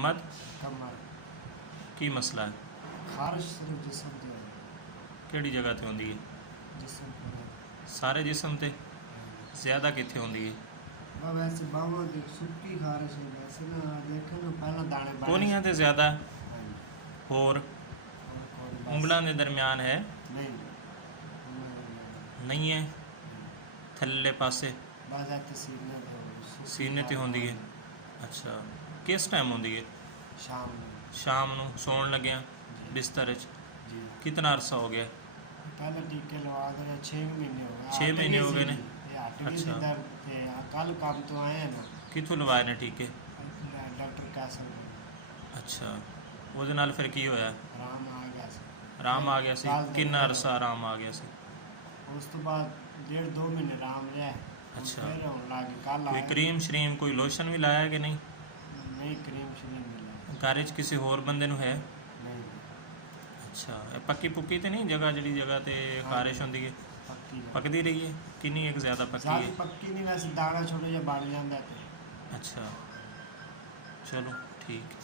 ਮੁਹੰਮਦ कमर ਕੀ ਮਸਲਾ ਹੈ? खारिश सिर्फ जिस्म ते ਕਿਹੜੀ ਜਗ੍ਹਾ ਤੇ ਹੁੰਦੀ ਹੈ? जिस्म पूरा ਸਾਰੇ ਜਿਸਮ ਤੇ? ਜ਼ਿਆਦਾ ਕਿੱਥੇ ਹੁੰਦੀ ਹੈ? हाँ वैसे बाहों की सुक्की खारिश है वैसे ना देखे ना पहला दाने बाहर ਕੋਹਨੀਆਂ ਤੇ ਜ਼ਿਆਦਾ ਹੈ? हाँ जी, ਹੋਰ और कोई बस ਉਂਗਲਾਂ ਦੇ ਦਰਮਿਆਨ ਹੈ? नहीं ਨਹੀਂ ਹੈ? ਥੱਲੇ ਪਾਸੇ बाज़ आते सीने पे ਸੀਨੇ ਤੇ ਹੁੰਦੀ ਹੈ? ਅੱਛਾ, ਕਿਸ ਟਾਈਮ ਹੁੰਦੀ ਹੈ? शाम में ਸ਼ਾਮ ਨੂੰ ਸੌਣ ਲੱਗਿਆ ਬਿਸਤਰ 'ਚ? जी ਕਿਤਨਾ ਅਰਸਾ ਹੋ ਗਿਆ? पहले टीके लगा कर 6 महीने हो गए 6 महीने हो गए ने? अच्छा अच्छा। दर्द थे कल काम तो आए हैं ना ਕਿੱਥੋਂ ਲਵਾਏ ਨੇ ਟੀਕੇ? डॉक्टर कैसल ਅੱਛਾ, ਉਹਦੇ ਨਾਲ ਫਿਰ ਕੀ ਹੋਇਆ? आराम आ गया से ਆਰਾਮ ਆ ਗਿਆ ਸੀ? ਕਿੰਨਾ ਅਰਸਾ ਆਰਾਮ ਆ ਗਿਆ ਸੀ? उस तो बाद 1.5-2 महीने आराम रहा अच्छा। फिर होने लगे कल ਕੋਈ आए ਕਰੀਮ ਸ਼ਰੀਮ ਕੋਈ ਲੋਸ਼ਨ ਵੀ ਲਾਇਆ ਕਿ ਨਹੀਂ? नहीं क्रीम श्रीम मिला ਘਰ 'ਚ ਕਿਸੇ ਹੋਰ ਬੰਦੇ ਨੂੰ ਹੈ? नहीं ਅੱਛਾ, ਇਹ ਪੱਕੀ ਪੁੱਕੀ ਤੇ ਨਹੀਂ ਜਗ੍ਹਾ ਜਿਹੜੀ ਜਗ੍ਹਾ ਤੇ ਖਾਰਿਸ਼ ਹੁੰਦੀ ਹੈ पक्की नहीं। ਪੱਕਦੀ ਰਹੀ ਹੈ? ਕਿੰਨੀ ਇੱਕ ਜ਼ਿਆਦਾ ਪੱਕੀ ज़्यादा ਹੈ? पक्की नहीं वैसे दाना छोटे या बढ़ जाता है ਅੱਛਾ, ਚਲੋ ਠੀਕ।